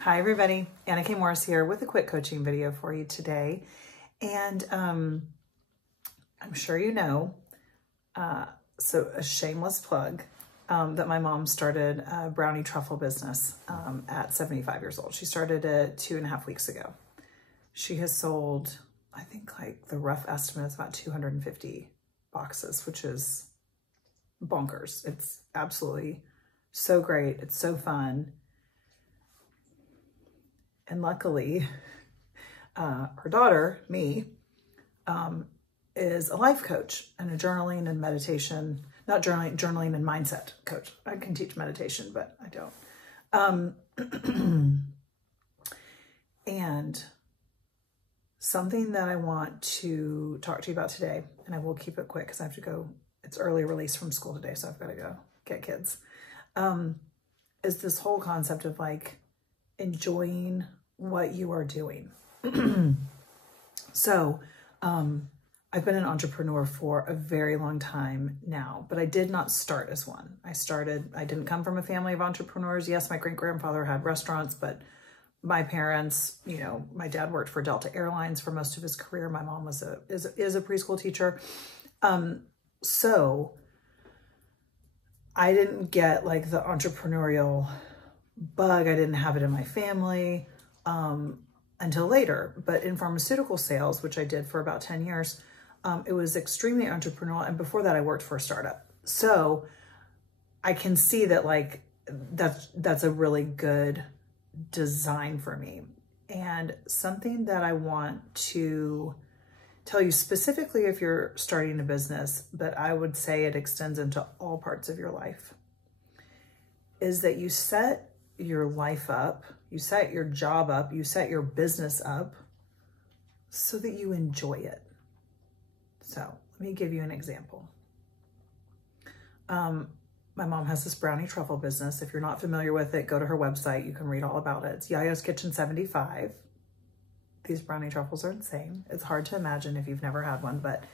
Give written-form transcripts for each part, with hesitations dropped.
Hi everybody, Anna K. Morris here with a quick coaching video for you today. And I'm sure you know, so a shameless plug, that my mom started a brownie truffle business at 75 years old. She started it 2.5 weeks ago. She has sold, I think like the rough estimate is about 250 boxes, which is bonkers. It's absolutely so great. It's so fun. And luckily, her daughter, me, is a life coach and a journaling and meditation, not journaling and mindset coach. I can teach meditation, but I don't. And something that I want to talk to you about today, and I will keep it quick because I have to go, it's early release from school today, so I've got to go get kids, is this whole concept of like enjoying what you are doing. So, I've been an entrepreneur for a very long time now, but I did not start as one. I didn't come from a family of entrepreneurs. Yes, my great-grandfather had restaurants, but my parents, you know, my dad worked for Delta Airlines for most of his career. My mom is a preschool teacher. So I didn't get like the entrepreneurial bug. I didn't have it in my family until later. But in pharmaceutical sales, which I did for about 10 years, it was extremely entrepreneurial. And before that, I worked for a startup. So I can see that like that's a really good design for me. And something that I want to tell you specifically if you're starting a business, but I would say it extends into all parts of your life, is that you set your life up, you set your job up, you set your business up so that you enjoy it. So let me give you an example. My mom has this brownie truffle business. If you're not familiar with it, go to her website. You can read all about it. It's Yaya's Kitchen 75. These brownie truffles are insane. It's hard to imagine if you've never had one, but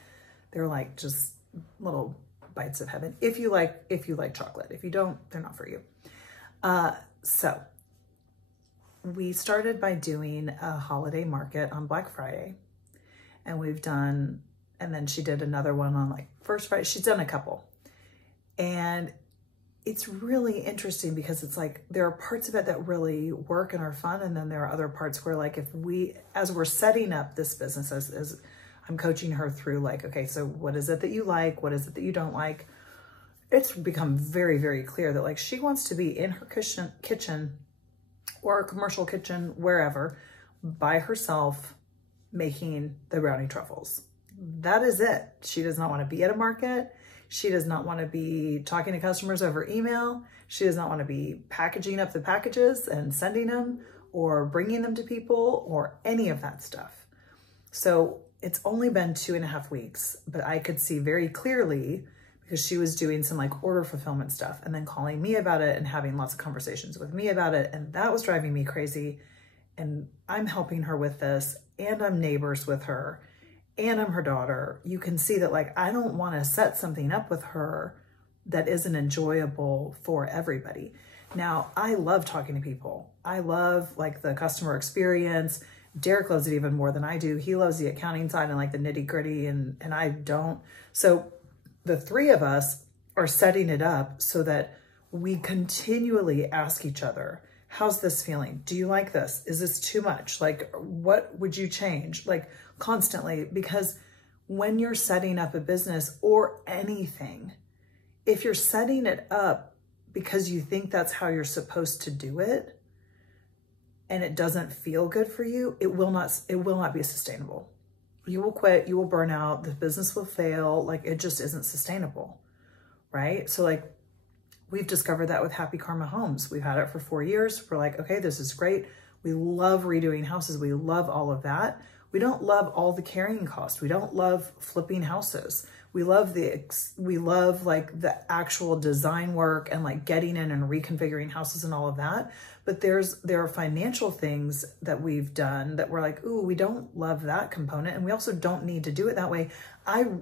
they're like just little bites of heaven. If you like chocolate. If you don't, they're not for you. So we started by doing a holiday market on Black Friday, and then she did another one on like First Friday. She's done a couple, and it's really interesting because it's like there are parts of it that really work and are fun, and then there are other parts where like as we're setting up this business, as I'm coaching her through like, okay, so what is it that you like? What is it that you don't like? It's become very, very clear that like she wants to be in her kitchen or a commercial kitchen, wherever, by herself, making the brownie truffles. That is it. She does not want to be at a market. She does not want to be talking to customers over email. She does not want to be packaging up the packages and sending them or bringing them to people or any of that stuff. So it's only been 2.5 weeks, but I could see very clearly, because she was doing some like order fulfillment stuff and then calling me about it and having lots of conversations with me about it. And that was driving me crazy. And I'm helping her with this, and I'm neighbors with her, and I'm her daughter. You can see that like, I don't want to set something up with her that isn't enjoyable for everybody. Now, I love talking to people. I love like the customer experience. Derek loves it even more than I do. He loves the accounting side and like the nitty gritty, and I don't. So the three of us are setting it up so that we continually ask each other, how's this feeling? Do you like this? Is this too much? Like, what would you change? Like constantly, because when you're setting up a business or anything, if you're setting it up because you think that's how you're supposed to do it and it doesn't feel good for you, it will not be sustainable. You will quit, you will burn out, the business will fail. Like it just isn't sustainable, right? So like we've discovered that with Happy Karma Homes. We've had it for 4 years. We're like, okay, this is great. We love redoing houses. We love all of that. We don't love all the carrying costs. We don't love flipping houses. We love like the actual design work and like getting in and reconfiguring houses and all of that. But there are financial things that we've done that we're like, ooh, we don't love that component. And we also don't need to do it that way.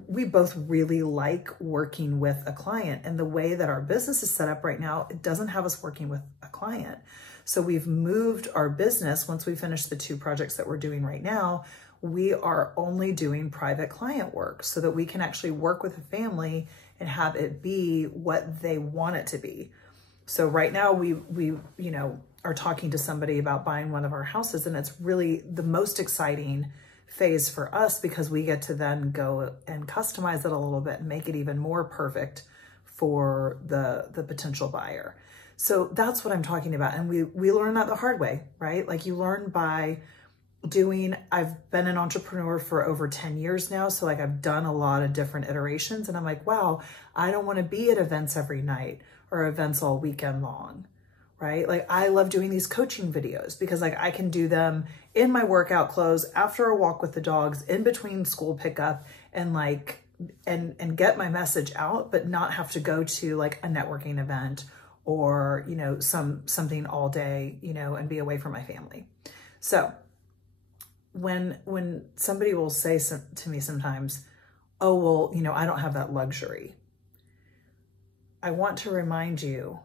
We both really like working with a client, and the way that our business is set up right now, it doesn't have us working with a client. So we've moved our business. Once we finish the 2 projects that we're doing right now, we are only doing private client work so that we can actually work with a family and have it be what they want it to be. So right now we are talking to somebody about buying one of our houses, and it's really the most exciting phase for us because we get to then go and customize it a little bit and make it even more perfect for the potential buyer. So that's what I'm talking about. And we learn that the hard way, right? Like you learn by doing, I've been an entrepreneur for over 10 years now. So like I've done a lot of different iterations, and I'm like, wow, I don't want to be at events every night or events all weekend long, right? Like I love doing these coaching videos because like I can do them in my workout clothes, after a walk with the dogs, in between school pickup, and like, and get my message out, but not have to go to like a networking event or, you know, something all day, you know, and be away from my family. So when somebody will say to me sometimes, oh, well, you know, I don't have that luxury. I want to remind you,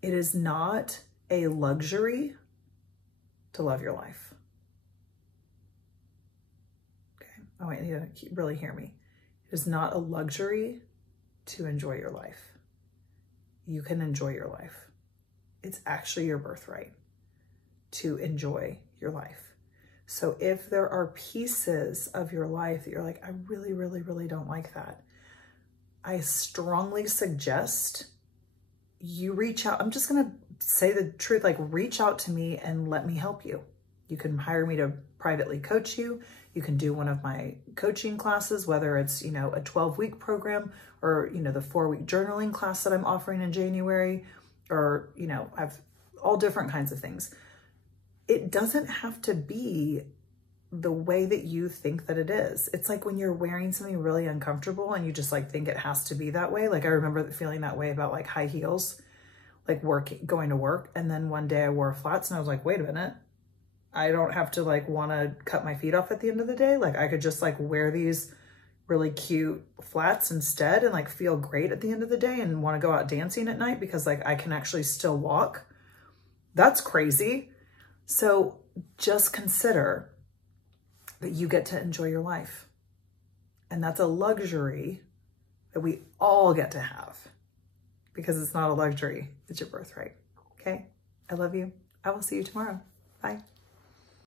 it is not a luxury to love your life. Okay, I want you to really hear me. It is not a luxury to enjoy your life. You can enjoy your life. It's actually your birthright to enjoy your life. So if there are pieces of your life that you're like, I really, really, really don't like that, I strongly suggest you reach out. I'm just going to say the truth, like reach out to me and let me help you. You can hire me to privately coach you. You can do one of my coaching classes, whether it's, you know, a 12-week program or, you know, the 4-week journaling class that I'm offering in January, or, you know, I've all different kinds of things. It doesn't have to be the way that you think that it is. It's like when you're wearing something really uncomfortable and you just like think it has to be that way. Like I remember feeling that way about like high heels, like going to work. And then one day I wore flats and I was like, wait a minute, I don't have to like want to cut my feet off at the end of the day. Like I could just like wear these really cute flats instead and like feel great at the end of the day and want to go out dancing at night because like I can actually still walk. That's crazy. So just consider that you get to enjoy your life. And that's a luxury that we all get to have, because it's not a luxury, it's your birthright. Okay? I love you. I will see you tomorrow. Bye.